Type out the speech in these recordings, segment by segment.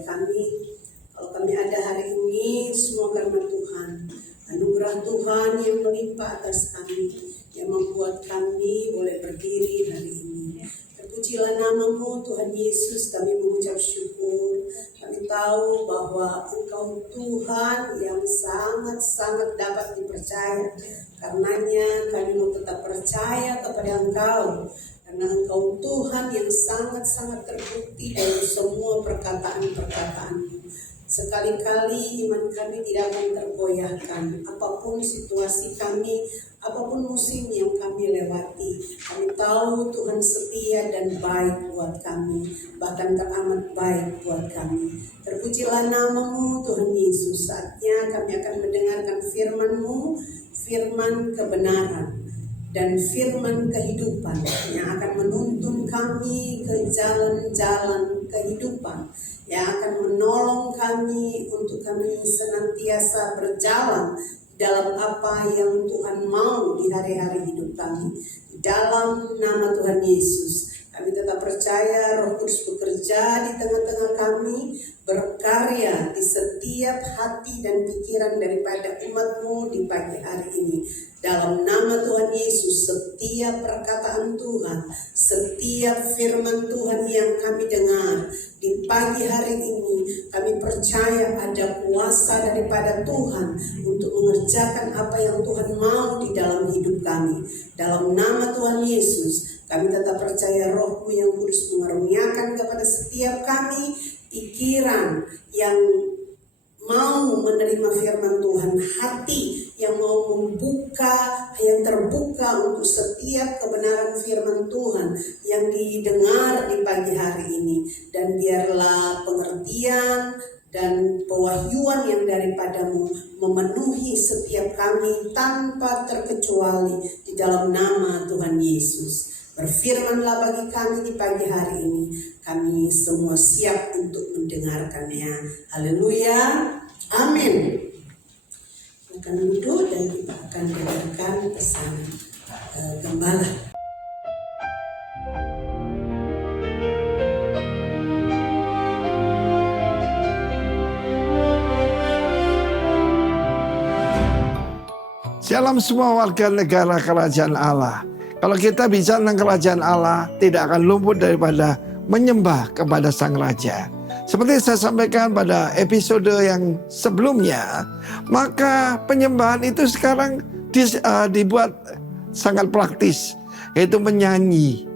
buat kami. Kalau kami ada hari ini, semua karena Tuhan. Anugerah Tuhan yang melimpah atas kami, yang membuat kami boleh berdiri hari ini. Terpujilah nama-Mu Tuhan Yesus, kami mengucap syukur. Kami tahu bahwa Engkau Tuhan yang sangat-sangat dapat dipercaya. Karenanya kami mau tetap percaya kepada Engkau. Karena Engkau Tuhan yang sangat-sangat terbukti dari semua perkataan-perkataan-Mu. Sekali-kali iman kami tidak akan tergoyahkan. Apapun situasi kami, apapun musim yang kami lewati, kami tahu Tuhan setia dan baik buat kami, bahkan teramat baik buat kami. Terpujilah nama-Mu Tuhan Yesus. Saatnya kami akan mendengarkan firman-Mu, firman kebenaran dan firman kehidupan yang akan menuntun kami ke jalan-jalan kehidupan, yang akan menolong kami untuk kami senantiasa berjalan dalam apa yang Tuhan mau di hari-hari hidup kami. Di dalam nama Tuhan Yesus, kami tetap percaya Roh Kudus bekerja di tengah-tengah kami, berkarya di setiap hati dan pikiran daripada umat-Mu di pagi hari ini. Dalam nama Tuhan Yesus, setiap perkataan Tuhan, setiap firman Tuhan yang kami dengar di pagi hari ini, kami percaya ada kuasa daripada Tuhan untuk mengerjakan apa yang Tuhan mau di dalam hidup kami. Dalam nama Tuhan Yesus, kami tetap percaya Roh-Mu yang kudus mengaruniakan kepada setiap kami pikiran yang mau menerima firman Tuhan, hati yang mau membuka, yang terbuka untuk setiap kebenaran firman Tuhan yang didengar di pagi hari ini. Dan biarlah pengertian dan pewahyuan yang daripada-Mu memenuhi setiap kami tanpa terkecuali di dalam nama Tuhan Yesus. Berfirmanlah bagi kami di pagi hari ini. Kami semua siap untuk mendengarkannya. Haleluya. Amin. Akan duduk dan kita akan dengarkan pesan gembala. Shalom semua warga negara kerajaan Allah. Kalau kita bicara tentang kerajaan Allah, tidak akan luput daripada menyembah kepada Sang Raja. Seperti saya sampaikan pada episode yang sebelumnya, maka penyembahan itu sekarang dibuat sangat praktis, yaitu menyanyi.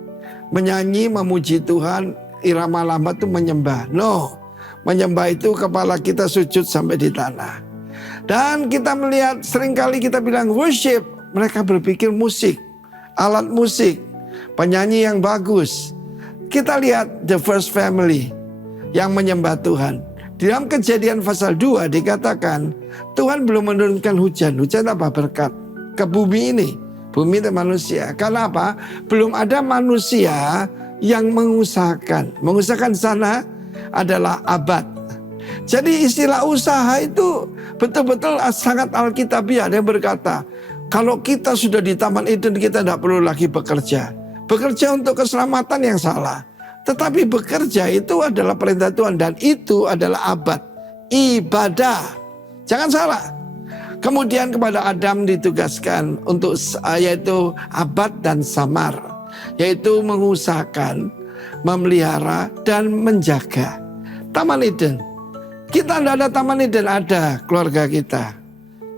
Menyanyi, memuji Tuhan, irama lambat itu menyembah. No, menyembah itu kepala kita sujud sampai di tanah. Dan kita melihat seringkali kita bilang worship, mereka berpikir musik, alat musik, penyanyi yang bagus. Kita lihat The First Family yang menyembah Tuhan. Di dalam Kejadian pasal 2 dikatakan Tuhan belum menurunkan hujan. Hujan apa? Berkat ke bumi ini. Bumi itu manusia. Karena apa? Belum ada manusia yang mengusahakan. Mengusahakan sana adalah abad. Jadi istilah usaha itu betul-betul sangat alkitabiah. Dia berkata, kalau kita sudah di Taman Eden, kita tidak perlu lagi bekerja. Bekerja untuk keselamatan yang salah. Tetapi bekerja itu adalah perintah Tuhan. Dan itu adalah abad. Ibadah. Jangan salah. Kemudian kepada Adam ditugaskan untuk yaitu abad dan samar. Yaitu mengusahakan, memelihara, dan menjaga Taman Eden. Kita tidak ada Taman Eden, ada keluarga kita.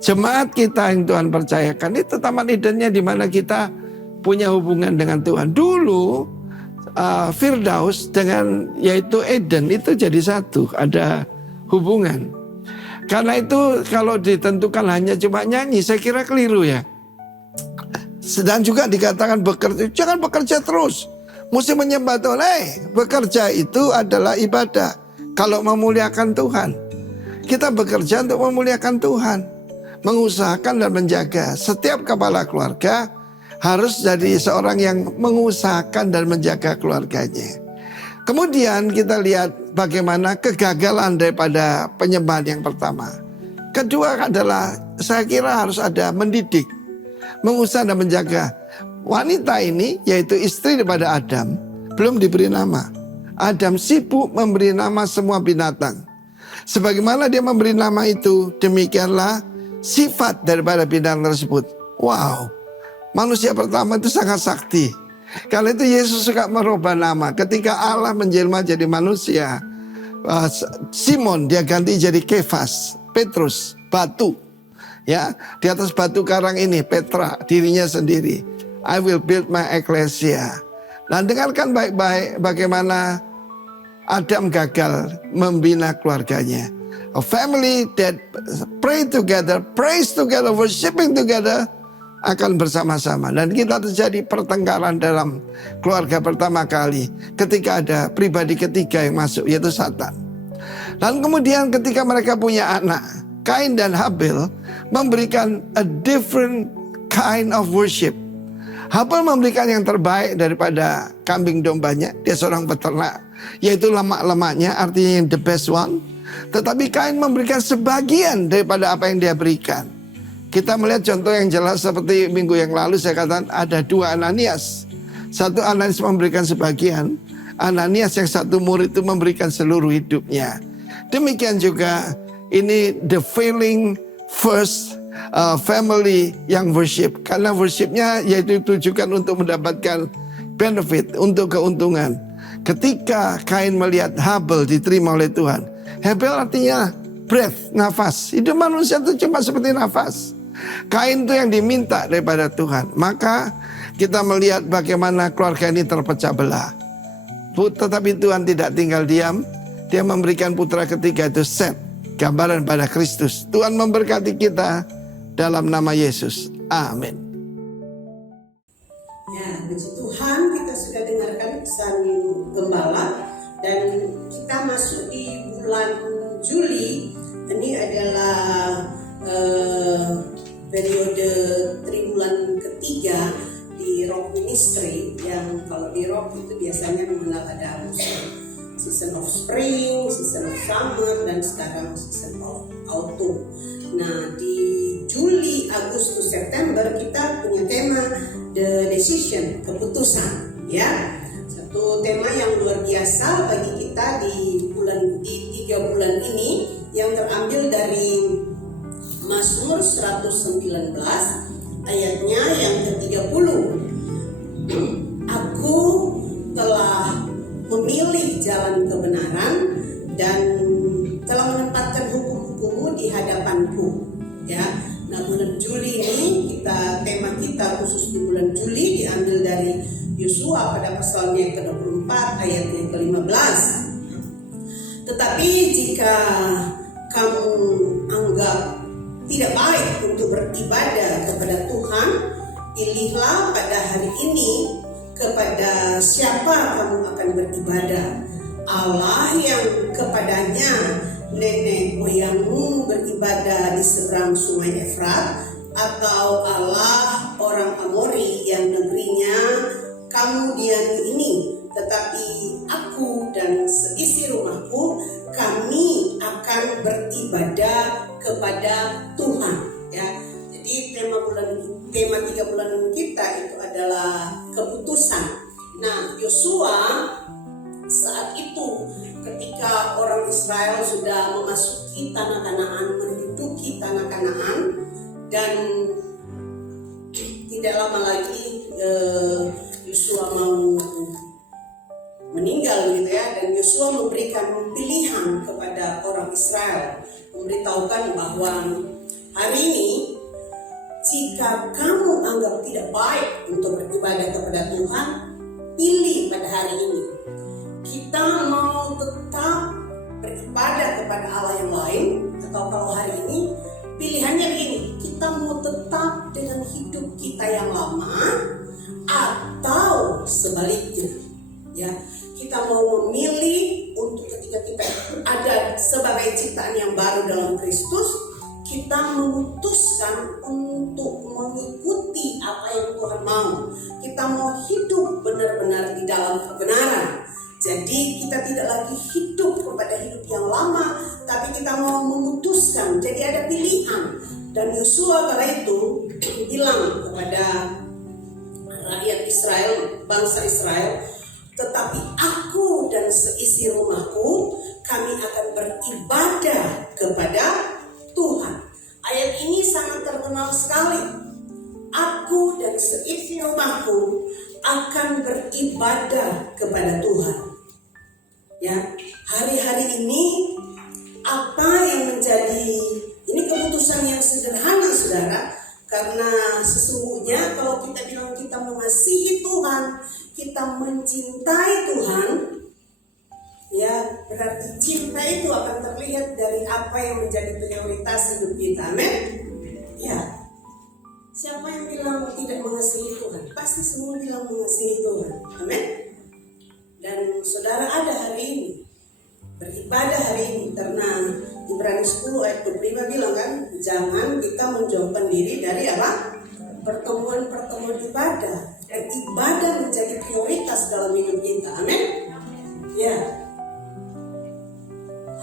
Jemaat kita yang Tuhan percayakan itu Taman Edennya di mana kita punya hubungan dengan Tuhan. Dulu Firdaus dengan yaitu Eden itu jadi satu, ada hubungan. Karena itu kalau ditentukan hanya cuma nyanyi, saya kira keliru ya. Dan juga dikatakan bekerja, jangan bekerja terus. Mesti menyembah Tuhan. Bekerja itu adalah ibadah. Kalau memuliakan Tuhan, kita bekerja untuk memuliakan Tuhan, mengusahakan dan menjaga. Setiap kepala keluarga harus jadi seorang yang mengusahakan dan menjaga keluarganya. Kemudian kita lihat bagaimana kegagalan daripada penyembahan yang pertama. Kedua adalah saya kira harus ada mendidik, mengusahakan dan menjaga. Wanita ini yaitu istri daripada Adam belum diberi nama. Adam sibuk memberi nama semua binatang. Sebagaimana dia memberi nama itu, demikianlah sifat daripada binatang tersebut. Wow, manusia pertama itu sangat sakti. Karena itu Yesus suka merubah nama. Ketika Allah menjelma jadi manusia, Simon dia ganti jadi Kefas, Petrus, batu. Ya, di atas batu karang ini Petra, dirinya sendiri. I will build my ecclesia. Nah, dengarkan baik-baik bagaimana Adam gagal membina keluarganya. A family that pray together, praise together, worshiping together akan bersama-sama. Dan kita terjadi pertengkaran dalam keluarga pertama kali ketika ada pribadi ketiga yang masuk, yaitu Satan. Dan kemudian ketika mereka punya anak, Kain dan Habel memberikan a different kind of worship. Habel memberikan yang terbaik daripada kambing dombanya. Dia seorang peternak, yaitu lemak-lemaknya, artinya yang the best one. Tetapi Kain memberikan sebagian daripada apa yang dia berikan. Kita melihat contoh yang jelas seperti minggu yang lalu saya katakan ada dua Ananias. Satu Ananias memberikan sebagian, Ananias yang satu murid itu memberikan seluruh hidupnya. Demikian juga ini the failing first family yang worship. Karena worshipnya yaitu ditujukan untuk mendapatkan benefit, untuk keuntungan. Ketika Kain melihat Habel diterima oleh Tuhan. Habel artinya breath, nafas. Hidup manusia itu cuma seperti nafas. Kain itu yang diminta daripada Tuhan. Maka kita melihat bagaimana keluarga ini terpecah belah. Tetapi Tuhan tidak tinggal diam. Dia memberikan putra ketiga itu Set, gambaran pada Kristus. Tuhan memberkati kita dalam nama Yesus. Amin. Ya, puji Tuhan, kita sudah dengarkan pesan gembala dan kita masuk di bulan Juli. Ini adalah periode tribulan ketiga di Rock Ministry, yang kalau di Rock itu biasanya mengenal ada season of spring, season of summer, dan sekarang season of autumn. Nah, di Juli, Agustus, September kita punya tema The Decision, keputusan, ya. Satu tema yang luar biasa bagi kita di 3 bulan ini, yang terambil dari Mazmur 119 ayatnya yang ke-30. Aku telah memilih jalan kebenaran dan telah menempatkan hukum-hukum-Mu di hadapanku. Ya, nah bulan Juli ini tema kita khusus di bulan Juli diambil dari Yosua pada pasalnya ke-24 ayat yang ke-15. Tetapi jika kamu anggap tidak baik untuk beribadah kepada Tuhan, pilihlah pada hari ini kepada siapa kamu akan beribadah. Allah yang kepadanya nenek moyangmu beribadah di seberang sungai Efrat, atau Allah orang Amori yang negerinya kamu diami ini. Tetapi aku dan seisi rumahku, kami akan beribadah kepada Tuhan. Ya, jadi tema 3 bulan kita itu adalah keputusan. Nah, Yosua saat itu ketika orang Israel sudah memasuki tanah Kanaan, menduduki tanah Kanaan, dan tidak lama lagi Yosua mau meninggal gitu ya, dan Yosua memberikan pilihan kepada orang Israel, memberitahukan bahwa hari ini jika kamu anggap tidak baik untuk beribadah kepada Tuhan, pilih pada hari ini. Kita mau tetap beribadah kepada Allah yang lain, atau kalau hari ini pilihannya begini, kita mau tetap dengan hidup kita yang lama atau sebaliknya. Ya, kita mau memilih untuk ketika kita ada sebagai ciptaan yang baru dalam Kristus, kita memutuskan untuk mengikuti apa yang Tuhan mau. Kita mau hidup benar-benar di dalam kebenaran. Jadi kita tidak lagi hidup kepada hidup yang lama, tapi kita mau memutuskan. Jadi ada pilihan. Dan Yosua kala itu bilang kepada rakyat Israel, bangsa Israel, tetapi aku dan seisi rumahku, kami akan beribadah kepada Tuhan. Ayat ini sangat terkenal sekali. Aku dan seisi rumahku akan beribadah kepada Tuhan. Ya, hari-hari ini apa yang menjadi, ini keputusan yang sederhana saudara, karena sesungguhnya kalau kita bilang kita mengasihi Tuhan, kita mencintai Tuhan, ya berarti cinta itu akan terlihat dari apa yang menjadi prioritas hidup kita. Amin. Ya, siapa yang bilang tidak mengasihi Tuhan? Pasti semua bilang mengasihi Tuhan. Amin. Dan saudara ada hari ini, beribadah hari ini, karena Ibrani 10 ayat 25 bilang kan, jangan kita menjauhkan diri dari apa? Pertemuan-pertemuan ibadah. Dan ibadah menjadi prioritas dalam hidup kita. Amin. Ya.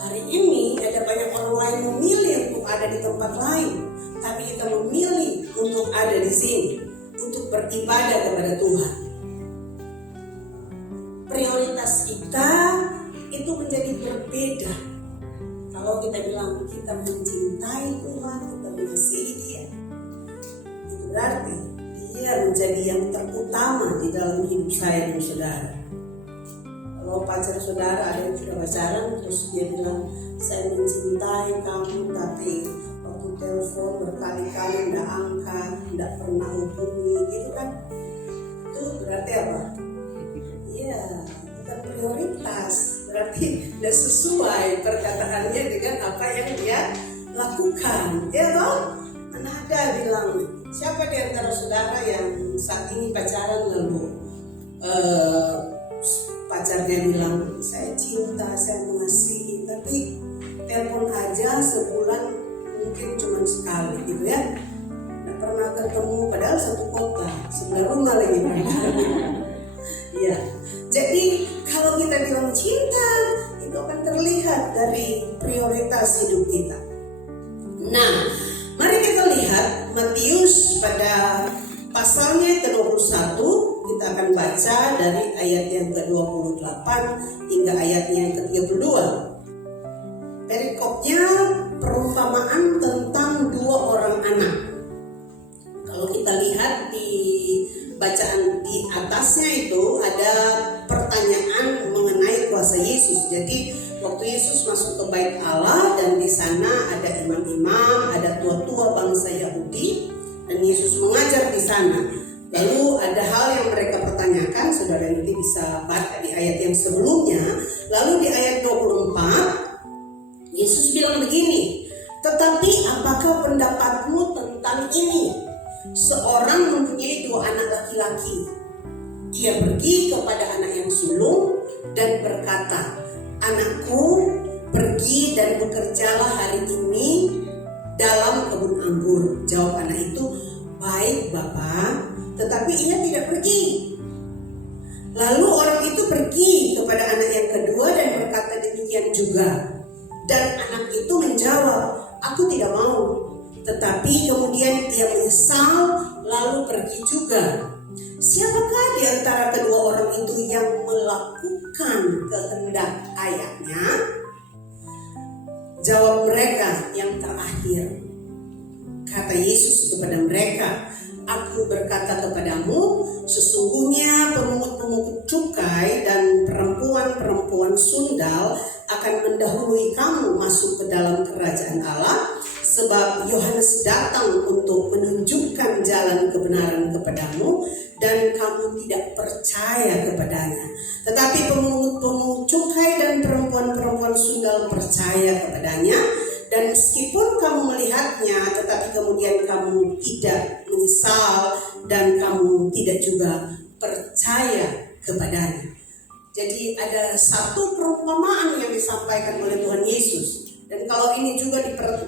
Hari ini ada banyak orang lain memilih untuk ada di tempat lain, tapi kita memilih untuk ada di sini, untuk beribadah kepada Tuhan. Prioritas kita itu menjadi berbeda. Kalau kita bilang kita mencintai Tuhan, kita mengasihi Dia, itu berarti Dia menjadi yang terutama di dalam hidup saya dan saudara. Kalau pacar saudara ada yang sudah pacaran, terus dia bilang saya mencintai kamu, tapi waktu telepon berkali-kali tidak angkat, tidak pernah hubungi, gitu kan? Itu berarti apa? Iya, bukan prioritas. Berarti tidak sesuai perkataannya dengan apa yang dia lakukan. Ya toh? Mana ada bilang, siapa di antara saudara yang saat ini pacaran lalu pacarnya bilang saya cinta, saya mengasihi, tapi telepon aja sebulan mungkin cuma sekali gitu ya, tidak pernah ketemu, padahal satu kota, sebelah rumah lagi. Ya, jadi kalau kita bilang cinta, itu akan terlihat dari prioritas hidup kita. Nah, mari kita lihat Matius pada pasalnya ke-21, kita akan baca dari ayat yang ke-28 hingga ayatnya yang ke-32. Perikopnya perumpamaan tentang dua orang anak. Kalau kita lihat di bacaan di atasnya itu ada pertanyaan mengenai kuasa Yesus. Jadi waktu Yesus masuk ke bait Allah dan di sana ada imam-imam, ada tua-tua bangsa Yahudi, dan Yesus mengajar di sana. Lalu ada hal yang mereka pertanyakan, saudara nanti bisa baca di ayat yang sebelumnya. Lalu di ayat 24 Yesus bilang begini, tetapi apakah pendapatmu tentang ini? Seorang mempunyai dua anak laki-laki. Ia pergi kepada anak yang sulung dan berkata, anakku, pergi dan bekerjalah hari ini dalam kebun anggur. Jawab anak itu, baik Bapa. Tetapi ia tidak pergi. Lalu orang itu pergi kepada anak yang kedua dan berkata demikian juga. Dan anak itu menjawab, aku tidak mau. Tetapi kemudian ia menyesal lalu pergi juga. Siapakah di antara kedua orang itu yang melakukan kehendak ayahnya? Jawab mereka, yang terakhir. Kata Yesus kepada mereka, aku berkata kepadamu, sesungguhnya pemungut-pemungut cukai dan perempuan-perempuan sundal akan mendahului kamu masuk ke dalam kerajaan Allah. Sebab Yohanes datang untuk menunjukkan jalan kebenaran kepadamu dan kamu tidak percaya kepadanya. Tetapi pemungut-pemungut cukai dan perempuan-perempuan sundal percaya kepadanya. Dan meskipun kamu melihatnya, tetapi kemudian kamu tidak menyesal dan kamu tidak juga percaya kepadanya. Jadi ada satu perumpamaan yang disampaikan oleh Tuhan Yesus. Dan kalau ini juga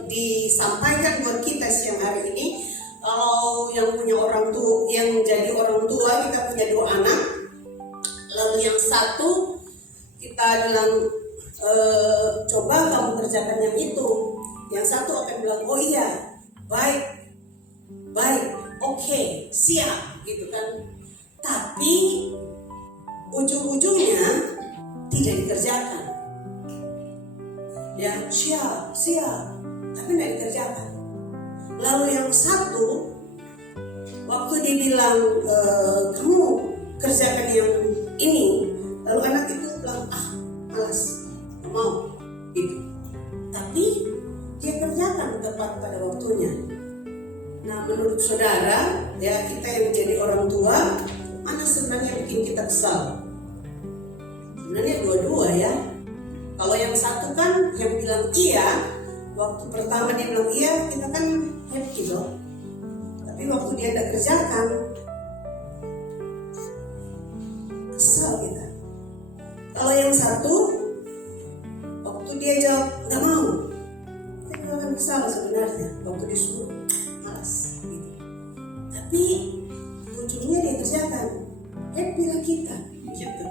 disampaikan buat kita siang hari ini, kalau yang punya orang tua, yang jadi orang tua, kita punya dua anak. Lalu yang satu kita bilang, coba kamu kerjakan yang itu. Yang satu akan bilang, oh iya, baik, oke, siap, gitu kan. Tapi ujung-ujungnya tidak dikerjakan. Ya, siap, tapi tidak dikerjakan. Lalu yang satu, waktu dia bilang kamu kerjakan yang ini, lalu anak itu bilang malas, nggak mau, gitu. Tapi dia kerjakan tepat pada waktunya. Nah, menurut saudara, ya kita yang menjadi orang tua, mana sebenarnya yang bikin kita kesal? Sebenarnya dua-dua ya. Kalau yang satu kan yang bilang iya, waktu pertama dia bilang iya, kita kan happy loh. Tapi waktu dia tidak kerjakan, kesal kita. Kalau yang satu, waktu dia jawab nggak mau, kita juga akan kesal sebenarnya. Waktu disuruh, malas. Gitu. Tapi ujungnya dia kerjakan, happy lah kita. Gitu.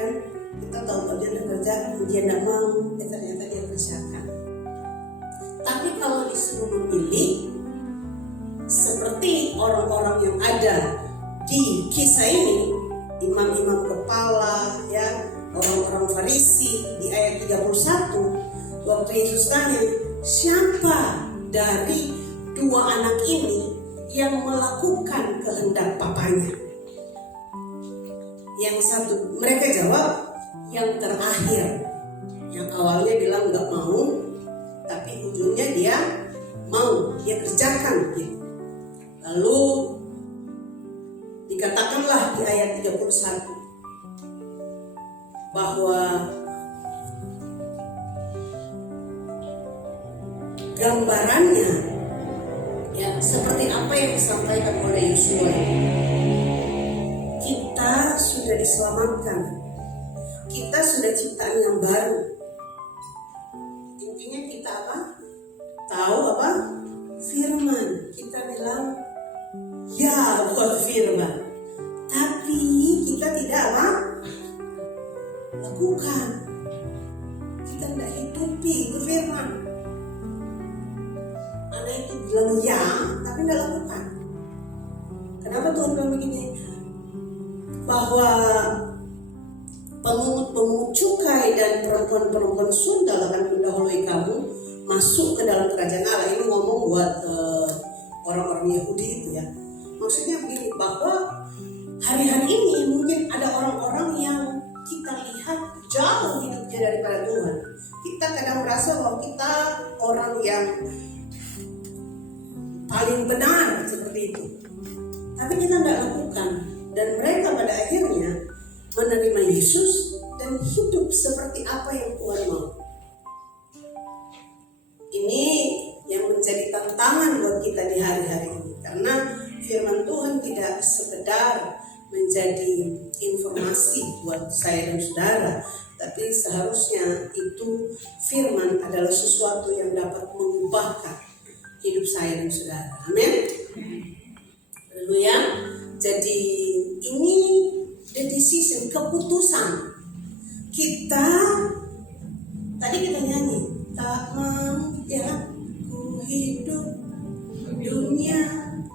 Kan kita tahu dia tidak kerjakan, dia tidak mau, ternyata dia kerjakan. Tapi kalau disuruh memilih, seperti orang-orang yang ada di kisah ini, imam-imam kepala, ya, orang-orang Farisi di ayat 31, waktu Yesus tanya, siapa dari dua anak ini yang melakukan kehendak papanya? Yang satu, mereka jawab, yang terakhir. Yang awalnya bilang nggak mau, tapi ujungnya dia mau, dia kerjakan gitu. Lalu dikatakanlah di ayat 31 bahwa gambarannya ya seperti apa yang disampaikan oleh Yosua. Kita sudah diselamatkan, kita sudah ciptaan yang baru. Intinya kita apa? Tahu apa? Firman. Kita bilang ya buat firman, tapi kita tidak apa? Lakukan. Kita tidak hidupi itu firman. Anak itu bilang ya, tapi tidak lakukan. Kenapa Tuhan bilang begini? Bahwa pemungut cukai dan perempuan-perempuan sundal akan mendahului kamu masuk ke dalam kerajaan Allah. Ini ngomong buat orang-orang Yahudi itu ya. Maksudnya begini, bahwa hari-hari ini mungkin ada orang-orang yang kita lihat jauh hidupnya daripada Tuhan. Kita kadang merasa bahwa kita orang yang paling benar seperti itu. Tapi kita tidak lakukan. Dan mereka pada akhirnya menerima Yesus dan hidup seperti apa yang Tuhan mau. Ini yang menjadi tantangan buat kita di hari-hari ini. Karena firman Tuhan tidak sekedar menjadi informasi buat saya dan saudara, tapi seharusnya itu firman adalah sesuatu yang dapat mengubahkan hidup saya dan saudara. Amin. Haleluya. Jadi ini the decision, keputusan kita. Tadi kita nyanyi, tak mau ya ku hidup dunia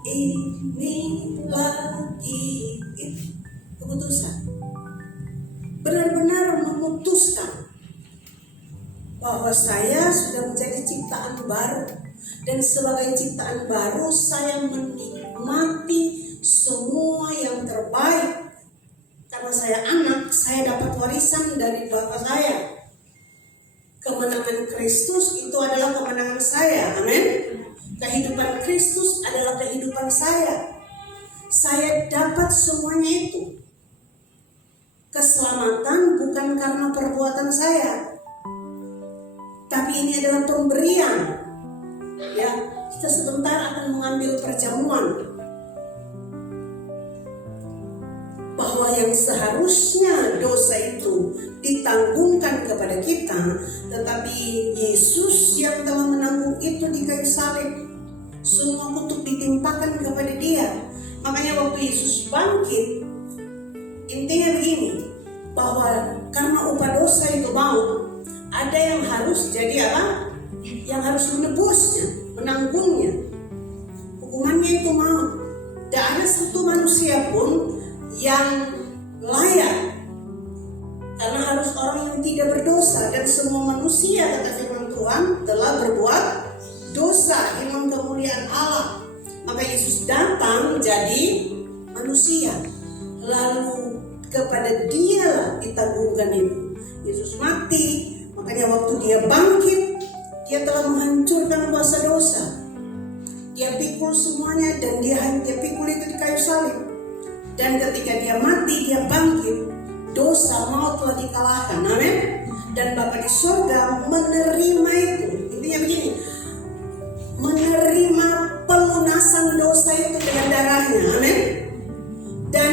ini lagi. Itu keputusan. Benar-benar memutuskan bahwa saya sudah menjadi ciptaan baru, dan sebagai ciptaan baru saya menikmati semua yang terbaik. Karena saya anak, saya dapat warisan dari Bapa saya. Kemenangan Kristus itu adalah kemenangan saya. Amin. Kehidupan Kristus adalah kehidupan saya. Saya dapat semuanya itu. Keselamatan bukan karena perbuatan saya, tapi ini adalah pemberian. Ya, kita sebentar akan mengambil perjamuan. Bahwa yang seharusnya dosa itu ditanggungkan kepada kita, tetapi Yesus yang telah menanggung itu di kayu salib. Semua kutuk ditimpakan kepada dia. Makanya waktu Yesus bangkit, intinya begini, bahwa karena upah dosa itu maut, ada yang harus jadi apa? Yang harus menebusnya, menanggungnya. Hukumannya itu maut. Tidak ada satu manusia pun yang layak seorang yang tidak berdosa, dan semua manusia, kata firman Tuhan, telah berbuat dosa, hilang kemuliaan Allah. Maka Yesus datang menjadi manusia, lalu kepada Dia ditanggungan itu. Yesus mati, makanya waktu Dia bangkit, Dia telah menghancurkan kuasa dosa. Dia pikul semuanya, dan dia pikul itu di kayu salib. Dan ketika Dia mati, Dia bangkit, dosa maut telah dikalahkan. Amin. Dan Bapa di surga menerima itu. Intinya begini, menerima pelunasan dosa itu dengan darahnya. Amin. Dan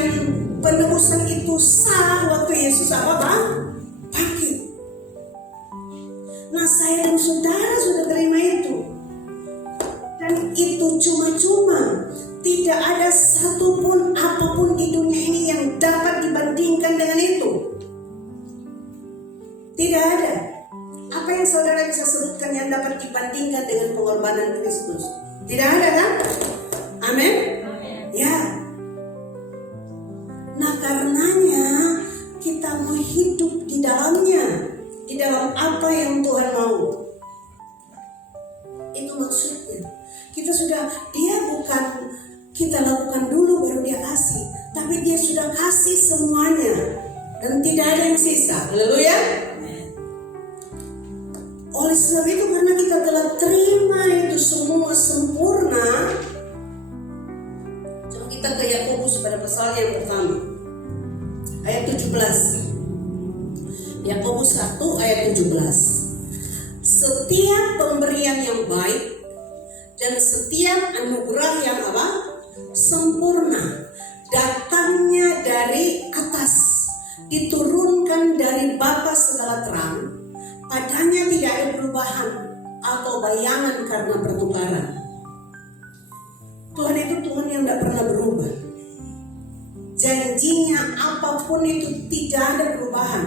penebusan itu sah waktu Yesus bangkit. Nah, saya dan saudara sudah terima itu. Dan itu cuma-cuma. Tidak ada satupun apapun di dunia ini yang dapat dibandingkan dengan itu. Tidak ada. Apa yang saudara bisa sebutkan yang dapat dibandingkan dengan pengorbanan Kristus? Tidak ada, kan? Amin? Ya. Nah, karenanya kita mau hidup di dalamnya, di dalam apa yang Tuhan mau. Itu maksudnya. Dia bukan kita lakukan dulu baru Dia kasih, tapi Dia sudah kasih semuanya dan tidak ada yang sisa. Haleluya. Oleh sebab itu, karena kita telah terima itu semua sempurna, coba kita ke Yakobus pada pasal yang pertama ayat 17. Yakobus 1 ayat 17. Setiap pemberian yang baik dan setiap anugerah yang sempurna datangnya dari atas, diturunkan dari Bapa segala terang. Padanya tidak ada perubahan atau bayangan karena pertukaran. Tuhan itu Tuhan yang tidak pernah berubah. Janjinya apapun itu tidak ada perubahan.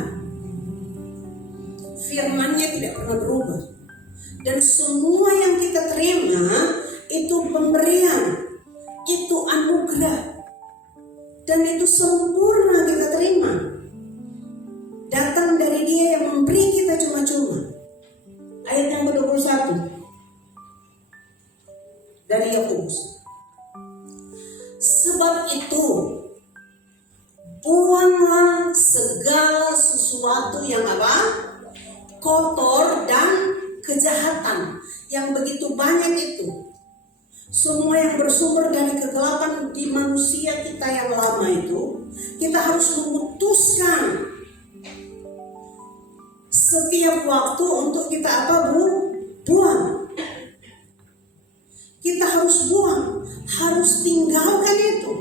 Firman-Nya tidak pernah berubah. Dan semua yang kita terima itu pemberian, itu anugerah, dan itu sempurna kita terima. Datang dari Dia yang memberi kita cuma-cuma. Ayat yang ke-21 dari Yakobus. Sebab itu buanglah segala sesuatu yang kotor dan kejahatan yang begitu banyak itu. Semua yang bersumber dari kegelapan di manusia kita yang lama itu, kita harus memutuskan setiap waktu untuk kita buang. Kita harus buang, harus tinggalkan itu.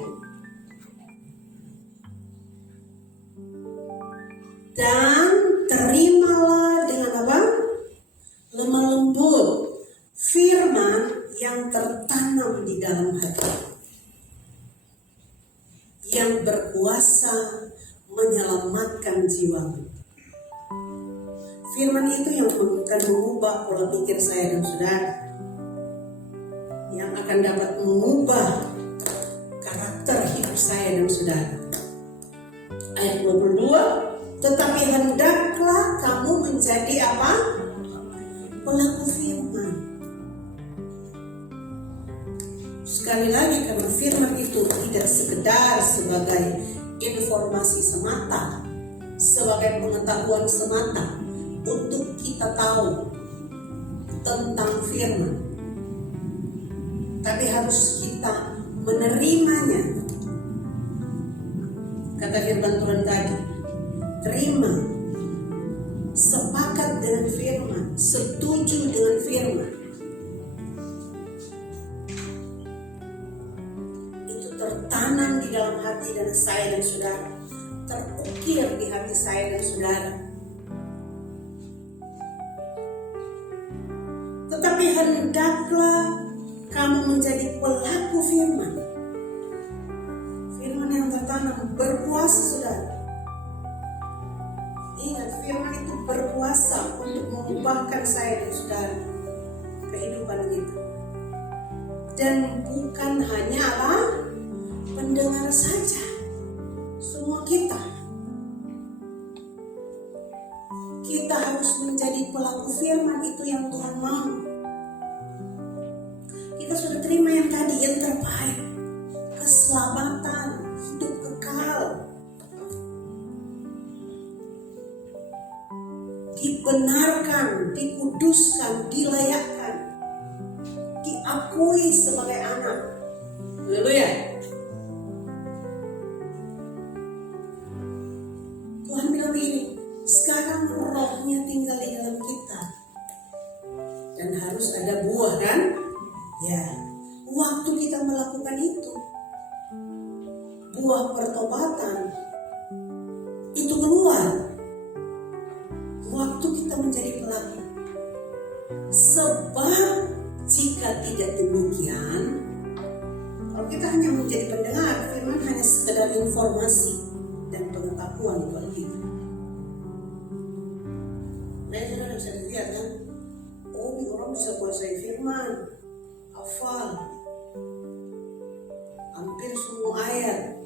Dan terimalah dengan lemah lembut firman yang tertanam di dalam hati, yang berkuasa menyelamatkan jiwamu. Firman itu yang akan mengubah pola pikir saya dan saudara, yang akan dapat mengubah karakter hidup saya dan saudara. Ayat 22, tetapi hendaklah kamu menjadi pelaku firman. Sekali lagi, karena firman itu tidak sekedar sebagai informasi semata, sebagai pengetahuan semata untuk kita tahu tentang firman, tapi harus kita menerimanya. Kata firman Tuhan tadi, terima, sepakat dengan firman, setuju dengan firman. Itu tertanam di dalam hati dan saya dan saudara, terukir di hati saya dan saudara. Tetapi hendaklah kamu menjadi pelaku firman. Firman yang tertanam berkuasa, saudara. Ingat, firman itu berkuasa untuk mengubahkan saya dan saudara, kehidupan kita. Dan bukan hanya pendengar saja, semua kita. firman itu yang Tuhan mau. Kita sudah terima yang tadi, yang terbaik. Keselamatan, hidup kekal. Dibenarkan, dikuduskan, dilayakkan. Diakui sebagai anak. Haleluya. Tuhan bilang begini, sekarang rohnya tinggal di dalam kita. Dan harus ada buah kan? Ya, waktu kita melakukan itu, buah pertobatan itu keluar. Waktu kita menjadi pelaku. Sebab jika tidak demikian, kalau kita hanya menjadi pendengar, firman hanya sekedar informasi dan pengetahuan buat kita. Nah, saudara bisa lihat kan, oh ini orang bisa kuasai firman, hafal, hampir semua ayat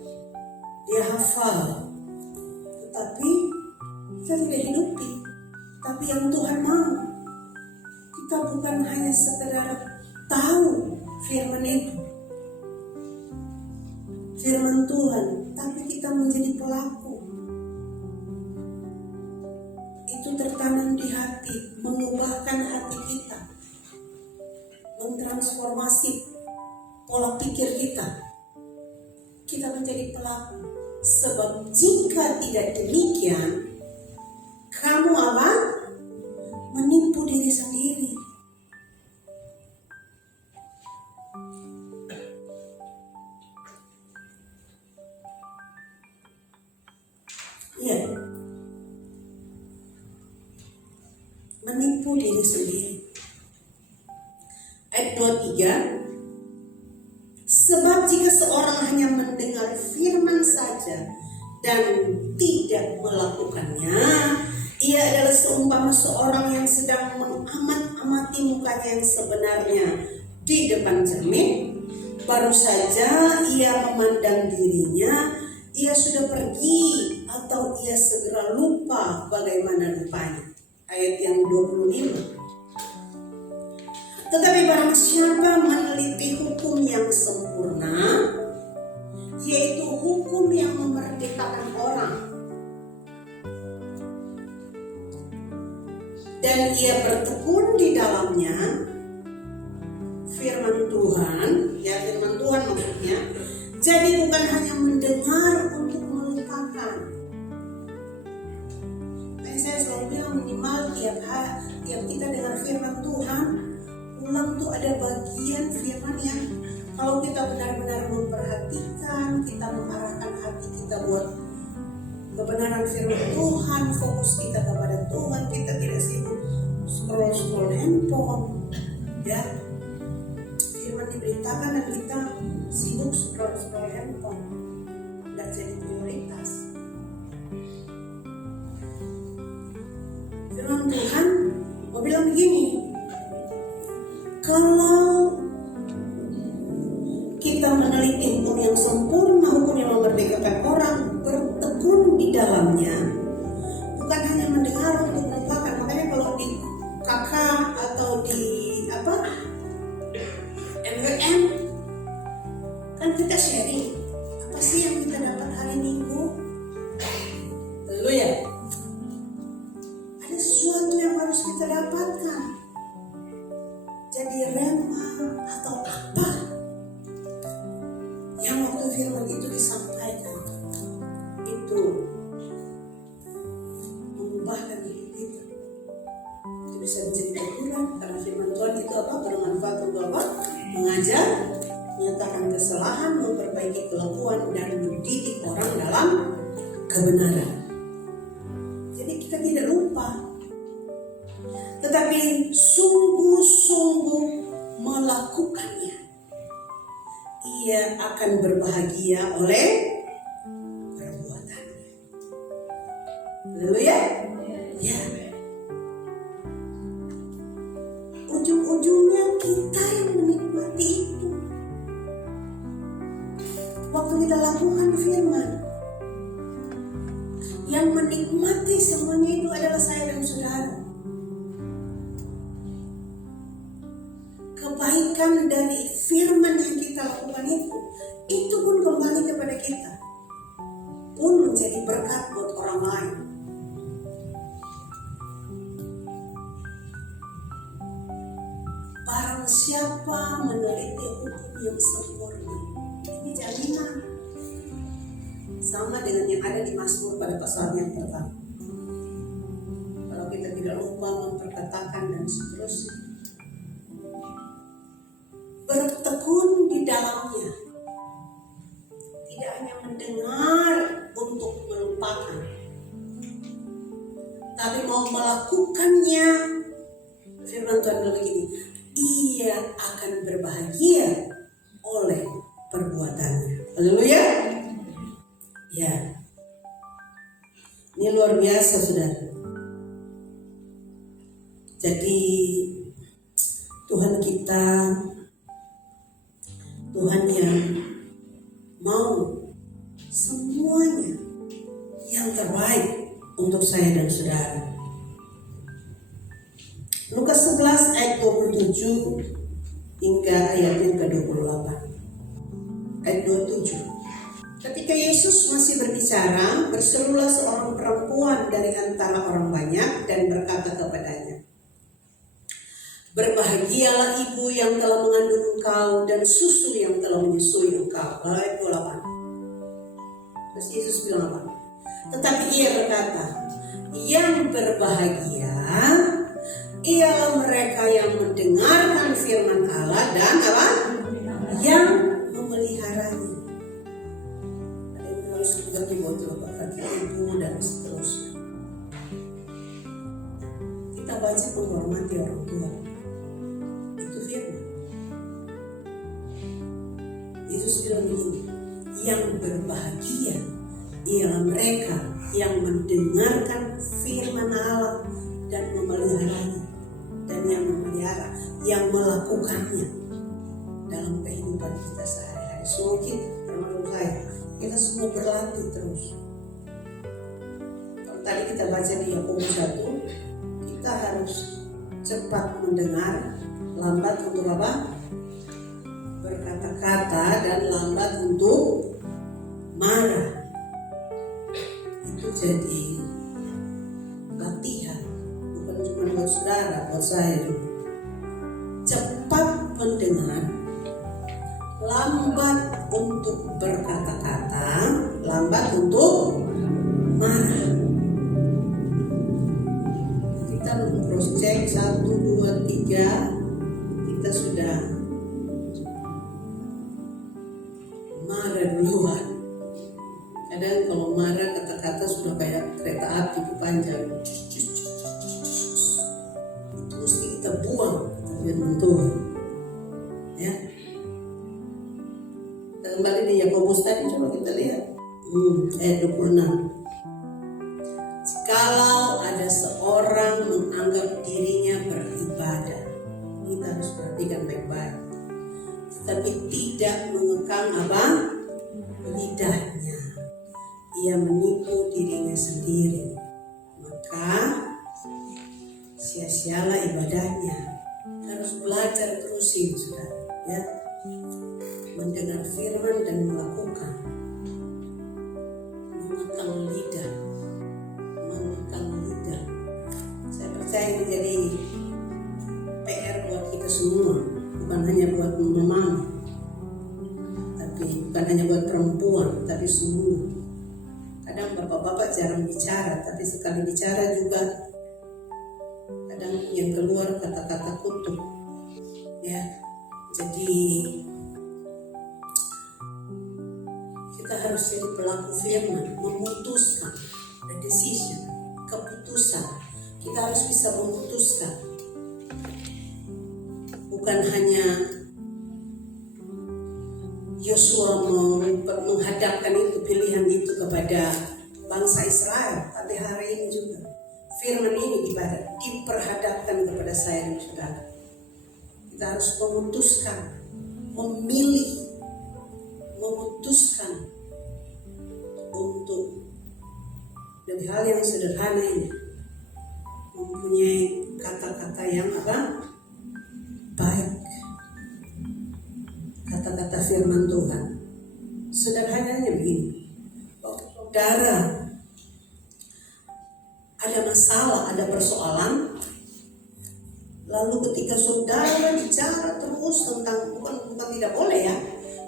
dia hafal, tetapi kita tidak hidupi. Tapi yang Tuhan mau, kita bukan hanya sekedar tahu firman itu, firman Tuhan, tapi kita menjadi pelaku. Itu tertanam di hati, mengubahkan hati kita, mentransformasi pola pikir kita. Kita menjadi pelaku. Sebab jika tidak demikian, kamu apa? Menipu diri sendiri. Iya. Menipu diri sendiri. Ayat 23. Sebab jika seorang hanya mendengar firman saja dan tidak melakukannya, ia adalah seumpama seorang yang sedang mengamat-amati mukanya yang sebenarnya di depan cermin. Baru saja ia memandang dirinya, ia sudah pergi atau ia segera lupa bagaimana rupanya. Ayat yang 25. Tetapi barang siapa meneliti hukum yang sempurna, yaitu hukum yang memerdekakan orang, dan ia bertekun di dalamnya, firman Tuhan, ya firman Tuhan maksudnya, jadi bukan hanya mendengar untuk melupakan. Saya selalu bilang minimal tiap kita dengar firman Tuhan, ulang tuh ada bagian firman yang kalau kita benar-benar memperhatikan, kita mengarahkan hati kita buat kebenaran firman Tuhan, fokus kita kepada Tuhan, kita tidak sibuk scroll handphone, ya. Firman diberitakan dan kita sibuk scroll handphone, tidak jadi prioritas. Firman Tuhan mau bilang begini, kalau kita meneliti hukum yang sempurna, hukum yang memerdekakan orang, bertekun di dalamnya, bukan hanya mendengar untuk melupakan. Makanya kalau di KK atau di MWM kan kita sharing apa sih yang kita dapat hari Minggu. Lalu ya, ada sesuatu yang harus kita dapatkan. Jadi rema atau apa yang waktu firman itu disampaikan, itu mengubahkan hidup kita. Itu bisa menjadi berkurang karena firman Tuhan itu bermanfaat untuk mengajar, menyatakan kesalahan, memperbaiki kelakuan, dan mendidik orang dalam kebenaran. Jadi kita tidak lupa, tetapi sungguh-sungguh melakukannya. Ia akan berbahagia oleh perbuatannya. Haleluya. Ya. Ujung-ujungnya kita yang menikmati itu. Waktu kita lakukan firman, yang menikmati semuanya itu adalah saya dan saudara. kebaikan dari firman yang kita lakukan itu pun kembali kepada kita, pun menjadi berkat buat orang lain. Barang siapa meneliti hukum yang sempurna, ini jaminan. Sama dengan yang ada di Mazmur pada pasal yang pertama. Kalau kita tidak lupa memperkatakan dan seterusnya, bertekun di dalamnya, tidak hanya mendengar untuk melupakan, tapi mau melakukannya. Firman Tuhan bilang begini, ia akan berbahagia oleh perbuatannya. Haleluya. Ya, ini luar biasa, saudara. Jadi Tuhan kita, Tuhan yang mau semuanya yang terbaik untuk saya dan saudara. Lukas 11 ayat 27 hingga ayat yang ke-28. Ayat 27. Ketika Yesus masih berbicara, berserulah seorang perempuan dari antara orang banyak dan berkata kepadanya, berbahagialah ibu yang telah mengandung engkau dan susu yang telah menyusui engkau. Ayat 28. Terus Yesus bilang apa? Tetapi ia berkata, yang berbahagia ialah mereka yang mendengarkan firman Allah dan apa? Yang memeliharanya. Harus juga dibuat telapak kaki ibu dan seterusnya. Kita wajib menghormati orang tua. Itu firman. Yesus bilang begini, yang berbahagia ialah mereka yang mendengarkan firman Allah dan memeliharanya, dan yang memelihara, yang melakukannya dalam kehidupan kita sehari-hari. Mungkin termasuk saya, kita semua berlatih terus. Kalau tadi kita baca di Yakobus 1, kita harus cepat mendengar, lambat untuk apa? Berkata-kata, dan lambat untuk marah. Itu jadi latihan, bukan cuma buat saudara, buat saya juga. Cepat mendengar, lambat untuk berkata-kata, lambat untuk marah. Kita cross check 1, 2, 3, kita sudah marah duluan. Kadang kalau marah kata-kata sudah kayak kereta api panjang, itu mesti kita buang, kata firman Tuhan. Ya. Kembali di Yakobus tadi, coba kita lihat ayat 26. Jikalau ada seorang menganggap dirinya beribadah, kita harus perhatikan baik-baik, tapi tidak mengekang apa? Lidahnya, ia menipu dirinya sendiri, maka sia-sialah ibadahnya. Harus belajar terus ini, saudara, ya. Mendengar firman dan melakukan, mengekang lidah. Saya percaya ini jadi PR buat kita semua, bukan hanya buat mama, tapi bukan hanya buat perempuan, tapi semua. Kadang bapak-bapak jarang bicara, tapi sekali bicara juga kadang yang keluar kata-kata kutuk, ya. Jadi kita harus jadi pelaku firman, memutuskan, the decision, keputusan. Kita harus bisa memutuskan, bukan hanya Yosua menghadapkan itu, pilihan itu kepada bangsa Israel, tapi hari ini juga firman ini diperhadapkan kepada saya dan saudara. Kita harus memutuskan, memilih, memutuskan untuk dari hal yang sederhana ini mempunyai kata-kata yang apa? baik. Kata-kata firman Tuhan sederhananya begini, bahwa saudara ada masalah, ada persoalan, lalu ketika saudara bicara terus tentang, bukan tidak boleh ya,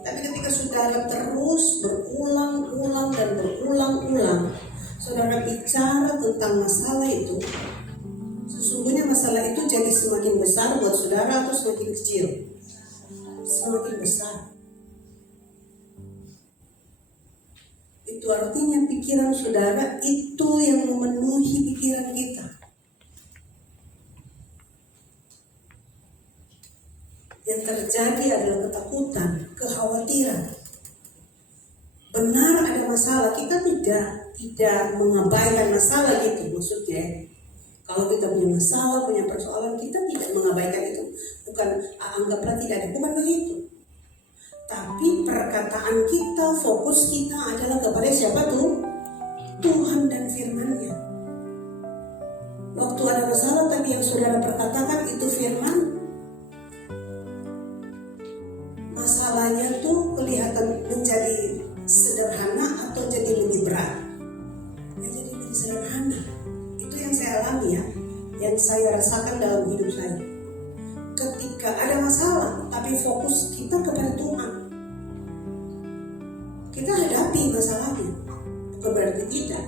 tapi ketika saudara terus berulang-ulang dan berulang-ulang, saudara bicara tentang masalah itu, sesungguhnya masalah itu jadi semakin besar buat saudara atau semakin kecil? Semakin besar. Itu artinya pikiran saudara itu yang memenuhi pikiran kita. Yang terjadi adalah ketakutan, kekhawatiran. Benar ada masalah, kita tidak mengabaikan masalah gitu maksudnya. Kalau kita punya masalah, punya persoalan, kita tidak mengabaikan itu. Bukan anggaplah tidak ada, bukan begitu. Tapi perkataan kita, fokus kita adalah kepada siapa tuh? Tuhan dan firman-Nya. Waktu ada masalah tapi yang saudara perkatakan itu firman, masalahnya tuh kelihatan menjadi sederhana atau jadi lebih berat? Ya, jadi lebih sederhana. Itu yang saya alami ya, yang saya rasakan dalam hidup saya. Ketika ada masalah, tapi fokus kita kepada Tuhan, kita hadapi masalahnya. Bukan berarti tidak,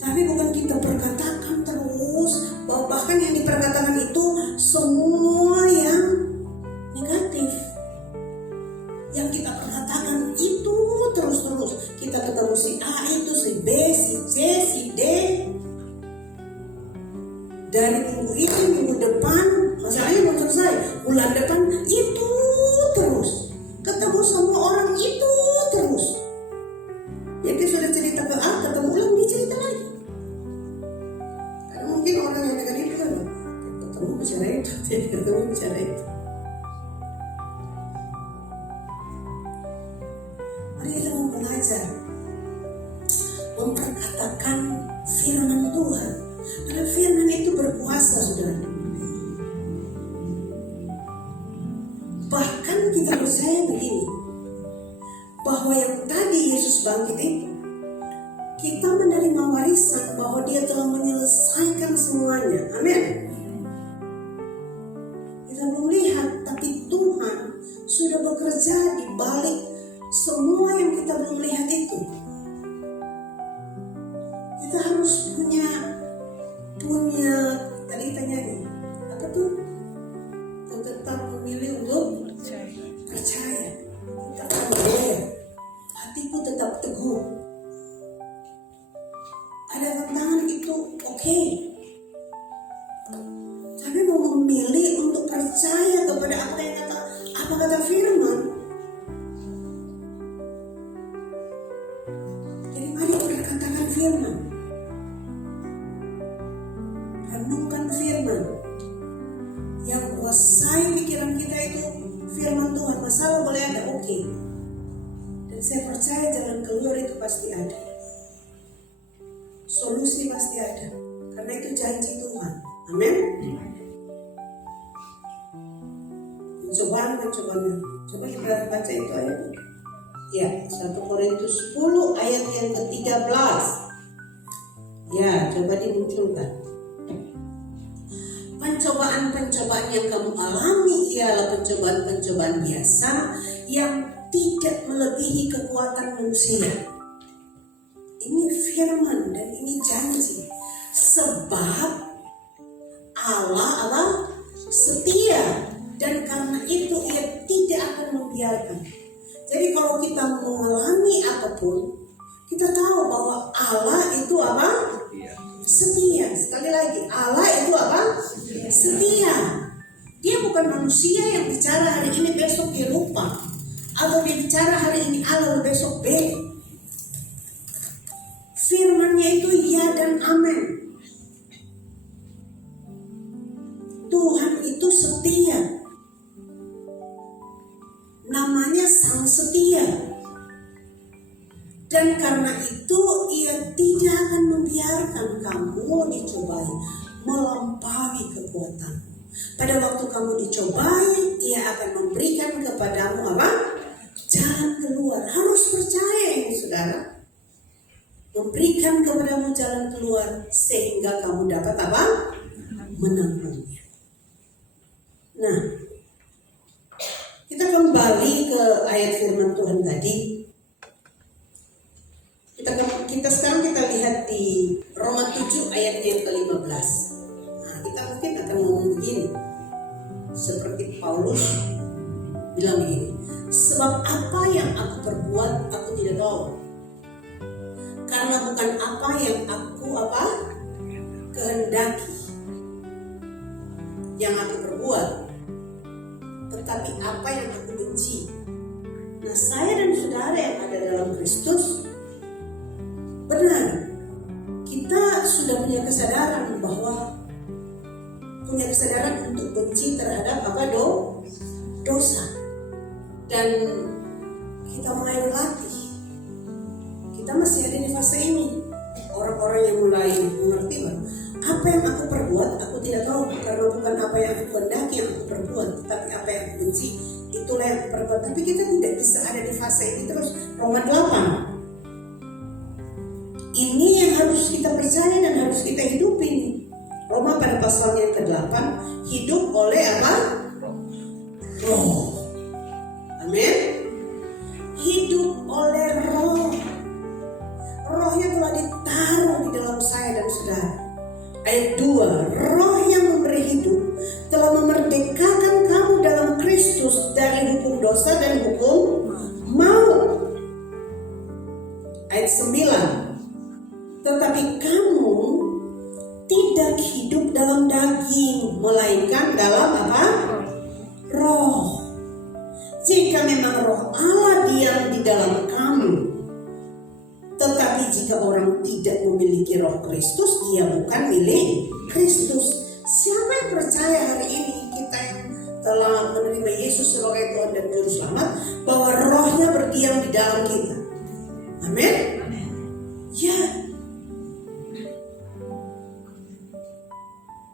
tapi bukan kita perkatakan terus, bahkan yang diperkatakan itu semua yang negatif. Yang kita perkatakan itu terus-terus. Kita ketemu si A itu, si B, si C, si D. Dari minggu ini, minggu depan, masalahnya belum selesai. Bulan depan itu terus. Ketemu sama orang itu terus. Jadi sudah cerita ke A, ketemu ulang dia cerita lagi. Karena mungkin orang yang dengar itu kan, ketemu bicara itu, ketemu bicara itu. Mari kita mau belajar memperkatakan firman Tuhan. Karena firman itu berkuasa, saudara. Bahkan kita percaya begini, bahwa yang tadi Yesus bangkit itu, kita menerima warisan bahwa dia telah menyelesaikan semuanya. Amin. Kita belum lihat, tapi Tuhan sudah bekerja di balik semua yang kita belum lihat itu. Kita harus punya tadi kita nyanyi apa tuh? Tetap memilih untuk percaya. Kita percaya. Hatiku tetap teguh. Ada tantangan itu oke. Tapi mau memilih untuk percaya kepada apa kata firman. Jadi mari kita katakan firman. Renungkan firman. Yang kuasai pikiran kita itu firman Tuhan. Masalah boleh ada, oke. Dan saya percaya jalan keluar itu pasti ada. Solusi pasti ada. Karena itu janji Tuhan. Amin. Coba kita baca itu ayatnya. Ya, 1 Korintus 10 ayat yang ke-13. Ya, coba dimunculkan. Pencobaan-pencobaan yang kamu alami ialah pencobaan-pencobaan biasa yang tidak melebihi kekuatan manusia. Ini firman dan ini janji. Sebab Allah setia, dan karena itu Ia tidak akan membiarkan. Jadi kalau kita mengalami apapun, kita tahu bahwa Allah itu apa? Setia. Sekali lagi, Allah itu apa? Setia. Dia bukan manusia yang bicara hari ini besok dia lupa, atau dia bicara hari ini A lalu besok B. Firman-Nya itu ya dan amin. Tuhan itu setia. Namanya Sang Setia. Dan karena itu Ia tidak akan membiarkan kamu dicobai melampaui kekuatan. Pada waktu kamu dicobai, Ia akan memberikan kepadamu apa? Jalan keluar. Harus percaya ini saudara. Memberikan kepadamu jalan keluar sehingga kamu dapat apa? Menanggungnya. Nah, kita kembali ke ayat firman Tuhan tadi. Sekarang kita lihat di Roma 7 ayat yang ke-15. Nah, kita mungkin akan ngomong begini. Seperti Paulus bilang begini. Sebab apa yang aku perbuat aku tidak tahu. Karena bukan apa yang aku kehendaki yang aku perbuat, tetapi apa yang aku benci. Nah, saya dan saudara yang ada dalam Kristus, benar, kita sudah punya kesadaran untuk benci terhadap dosa, dan kita mulai berlatih. Kita masih ada di fase ini. Orang-orang yang mulai mengerti bahwa apa yang aku perbuat aku tidak tahu, karena bukan apa yang aku kehendaki yang aku perbuat, tetapi apa yang aku benci itulah yang aku perbuat. Tapi kita tidak bisa ada di fase ini terus. Roma 8 ini yang harus kita percaya dan harus kita hidupi. Roma pada pasal yang ke-8, hidup oleh apa? Roh. Amin. Hidup oleh roh. Rohnya telah ditaruh di dalam saya dan saudara. Ayat 2, roh yang memberi hidup telah memerdekakan kamu dalam Kristus dari hukum dosa dan hukum maut. Ayat 9, tetapi kamu tidak hidup dalam daging, melainkan dalam apa? Roh. Jika memang roh Allah diam di dalam kamu, tetapi jika orang tidak memiliki roh Kristus, ia bukan milik Kristus. Siapa yang percaya hari ini, kita yang telah menerima Yesus sebagai Tuhan dan Juru Selamat, bahwa rohnya berdiam di dalam kita? Amin. Ya,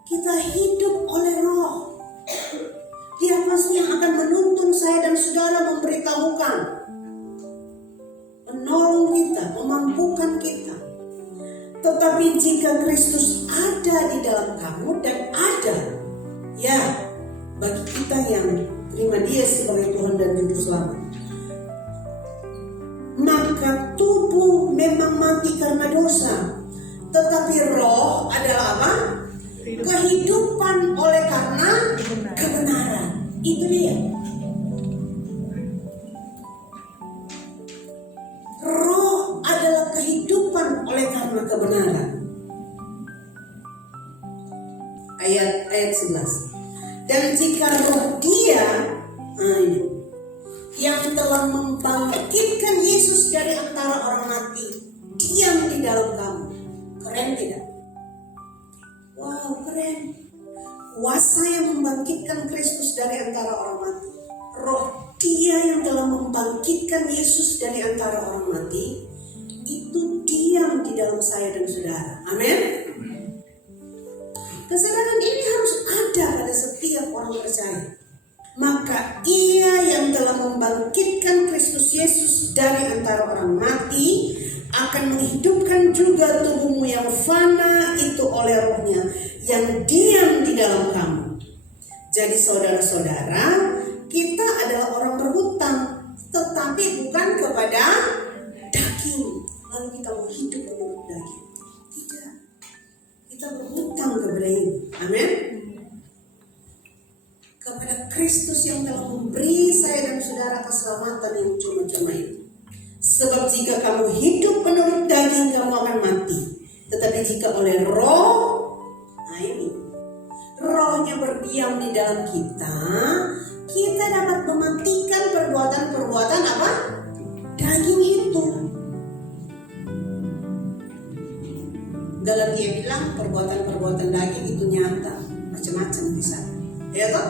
kita hidup oleh roh. Dia pasti yang akan menuntun saya dan saudara, memberitahukan, menolong kita, memampukan kita. Tetapi jika Kristus ada di dalam kamu, dan ada ya bagi kita yang terima Dia sebagai Tuhan dan Juru Selamat, maka tubuh memang mati karena dosa, tetapi roh adalah apa? Kehidupan oleh karena kebenaran. Itu dia. Roh adalah kehidupan oleh karena kebenaran. Ayat 11. Dan jika roh Dia, ini, yang telah membangkitkan Yesus dari antara orang mati diam di dalam kamu. Keren tidak? Wow, keren. Kuasa yang membangkitkan Kristus dari antara orang mati. Roh Dia yang telah membangkitkan Yesus dari antara orang mati, itu diam di dalam saya dan saudara. Amin. Kesadaran ini harus ada pada setiap orang percaya. Maka Ia yang telah membangkitkan Kristus Yesus dari antara orang mati akan menghidupkan juga tubuhmu yang fana itu oleh rohnya yang diam di dalam kamu. Jadi saudara-saudara, kita adalah orang berhutang, tetapi bukan kepada daging. Lalu kita mau hidup menurut daging. Tidak. Kita berhutang kepada ini. Amin. Kepada Kristus yang telah memberi saya dan saudara keselamatan yang cuma-cuma itu. Sebab jika kamu hidup menurut daging, kamu akan mati. Tetapi jika oleh roh, nah ini, rohnya berdiam di dalam kita, kita dapat mematikan perbuatan-perbuatan apa? Daging itu. Galatia bilang perbuatan-perbuatan daging itu nyata, macam-macam bisa. Ya toh?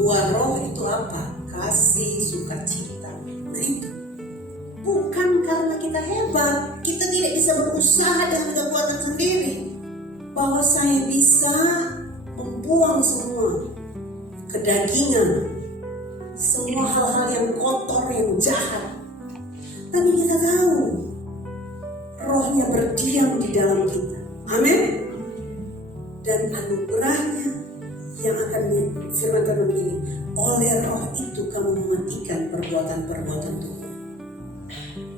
Buah roh itu apa? Kasih, sukacita. Nah itu. Bukan karena kita hebat, kita tidak bisa berusaha dengan kekuatan sendiri, bahwa saya bisa membuang semua kedagingan, semua hal-hal yang kotor, yang jahat. Tapi kita tahu Rohnya berdiam di dalam kita. Amin. Dan anugerahnya yang akan firmankan begini, oleh Roh itu kamu mematikan perbuatan-perbuatan tubuh.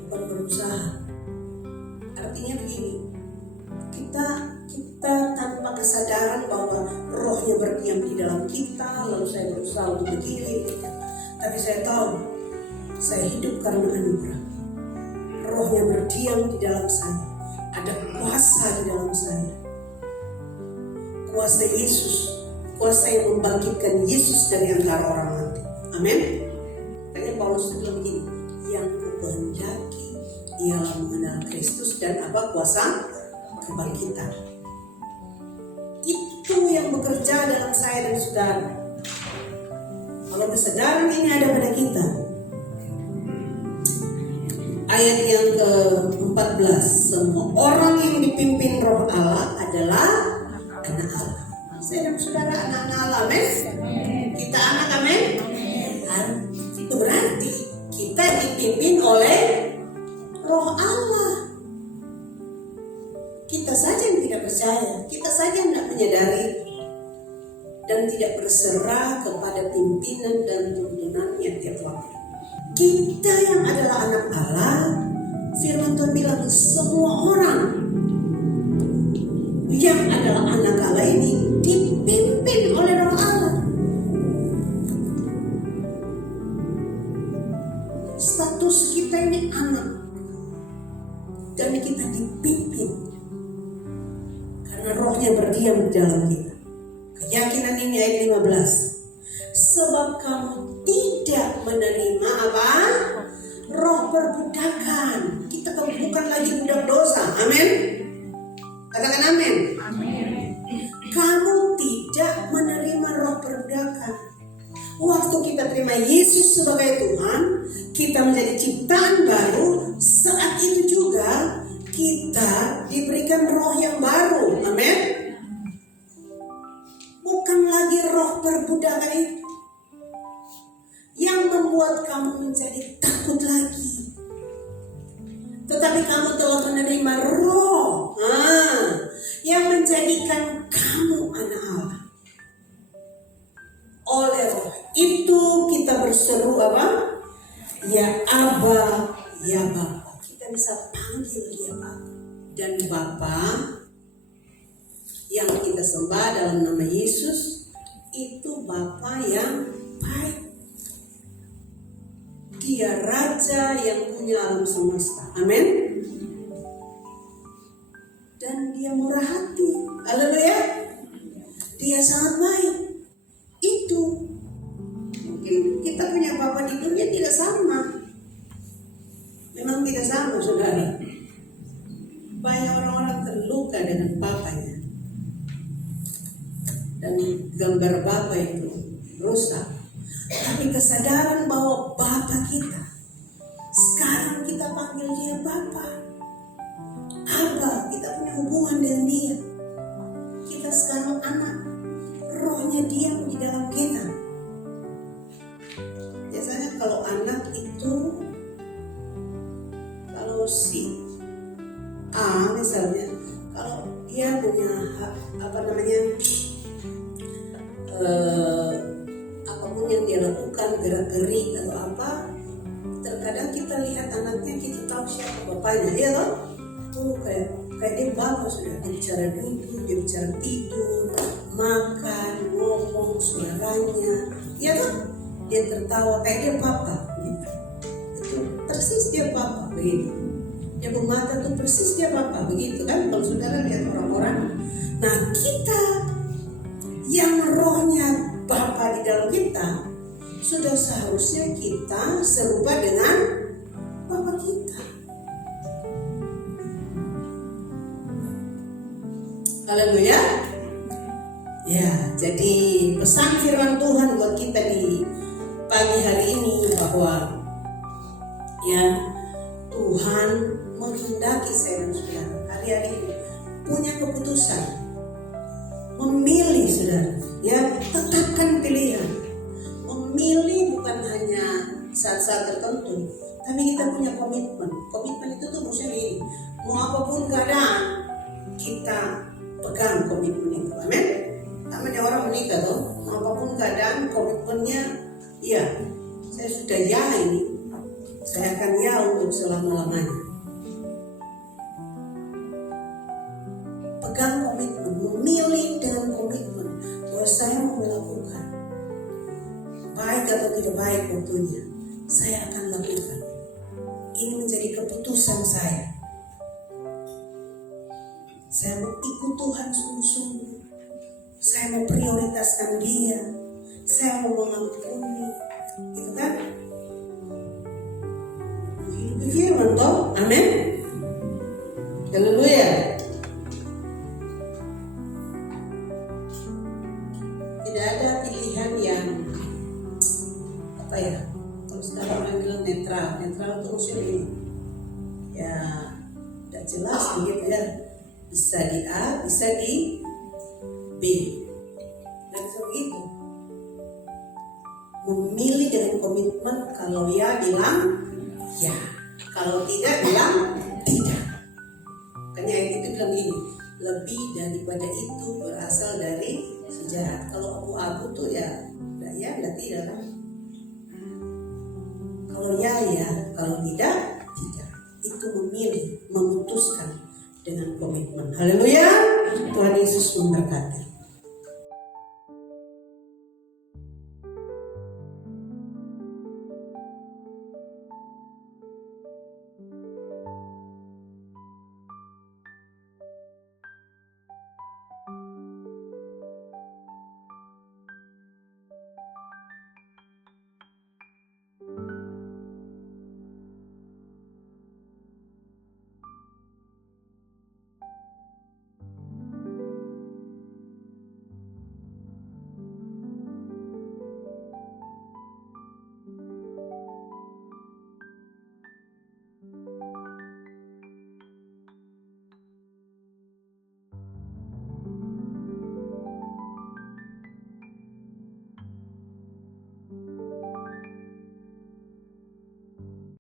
Bukan berusaha. Artinya begini, kita tanpa kesadaran bahwa Rohnya berdiam di dalam kita, lalu saya berusaha untuk begini, tapi saya tahu saya hidup karena anugerah. Rohnya berdiam di dalam saya, ada kuasa di dalam saya, kuasa Yesus, kuasa yang membangkitkan Yesus dari antara orang mati. Amin. Makanya Paulus bilang begini, yang kukehendaki ialah mengenal Kristus dan apa kuasa kebangkitan. Itu yang bekerja dalam saya dan saudara. Kalau kesadaran ini ada pada kita, ayat yang ke-14, semua orang yang dipimpin Roh Allah adalah anak Allah. Saya dan saudara anak Allah, amin. Kita anak, amin. Itu berarti kita dipimpin oleh Roh Allah. Kita saja yang tidak percaya, kita saja yang tidak menyadari dan tidak berserah kepada pimpinan dan tuntunannya tiap waktu. Kita yang adalah anak Allah, firman Tuhan bilang semua orang yang adalah anak Allah ini dipimpin oleh Roh Allah. Status kita ini anak dan kita dipimpin karena Rohnya berdiam di dalam kita. Keyakinan ini ayat 15. Sebab kamu tidak menerima apa? Roh perbudakan. Kita bukan lagi budak dosa. Amin. Katakan amin. Amin. Kamu tidak menerima roh perbudakan. Waktu kita terima Yesus sebagai Tuhan, kita menjadi ciptaan baru. Saat itu juga kita diberikan roh yang baru. Amin. Bukan lagi roh perbudakan itu yang membuat kamu menjadi takut lagi, tetapi kamu telah menerima roh yang menjadikan kamu anak Allah. Oleh roh itu kita berseru apa? Ya Aba, ya Bapa. Kita bisa panggil dia Bapa. Dan Bapa yang kita sembah dalam nama Yesus itu Bapa yang baik. Dia Raja yang punya alam semesta. Amin. Dan dia murah hati. Haleluya. Dia sangat baik. Itu mungkin kita punya Bapa di dunia tidak sama. Memang tidak sama, saudara. Banyak orang-orang terluka dengan Bapanya. Dan gambar Bapa itu rusak. Tapi kesadaran bahwa Bapa kita, sekarang kita panggil dia Bapa. Abba, kita punya hubungan dengan dia. Kita sekarang anak. Rohnya diam di dalam kita. Biasanya kalau anak itu, kalau si A misalnya, kalau dia punya apapun yang dia lakukan, gerak-gerik atau apa, terkadang kita lihat anaknya, kita tahu siapa bapaknya, ya toh? Kayak dia bapak sudah, dia bicara duduk, dia bicara tidur, makan, ngomong, suaranya, ya toh? Dia tertawa kayak dia papa, gitu. Itu persis dia papa, begitu. Dia bermata tuh persis dia papa, begitu kan? Kalau saudara lihat orang-orang, nah kita yang rohnya Bapa di dalam kita, sudah seharusnya kita serupa dengan Bapa kita. Haleluya. Ya, jadi pesan firman Tuhan buat kita di pagi hari ini bahwa ya Tuhan menghendaki saya dan saudara hari-hari ini punya keputusan memilih saudara. punya komitmen. Komitmen itu tuh maksudnya ini, mau apapun keadaan kita pegang komitmen itu. Amin. Namanya orang menikah tuh, mau apapun keadaan komitmennya, iya, saya sudah ya ini, saya akan ya untuk selama-lamanya. Pegang komitmen, memilih dengan komitmen bahwa saya mau melakukan, baik atau tidak baik waktunya, saya akan lakukan. Ini menjadi keputusan saya. Saya mau ikut Tuhan sungguh-sungguh. Saya mau prioritaskan Dia. Saya mau mengampuni, gitu kan? Hidup firman toh, amin. Haleluya. Tidak ada pilihan yang apa ya? Kalau sekarang orang bilang netral itu maksudnya ini. Ya, tidak jelas begitu ya. Bisa di A, bisa di B. Dan begitu. Memilih dengan komitmen, kalau ya bilang ya, kalau tidak bilang tidak. Makanya ayat itu bilang gini, lebih daripada itu berasal dari sejarah. Kalau abu-abu tuh ya, enggak ya, enggak tidak kan? Kalau ya, kalau tidak, tidak. Itu memilih, memutuskan dengan komitmen. Haleluya. Tuhan Yesus memberkati.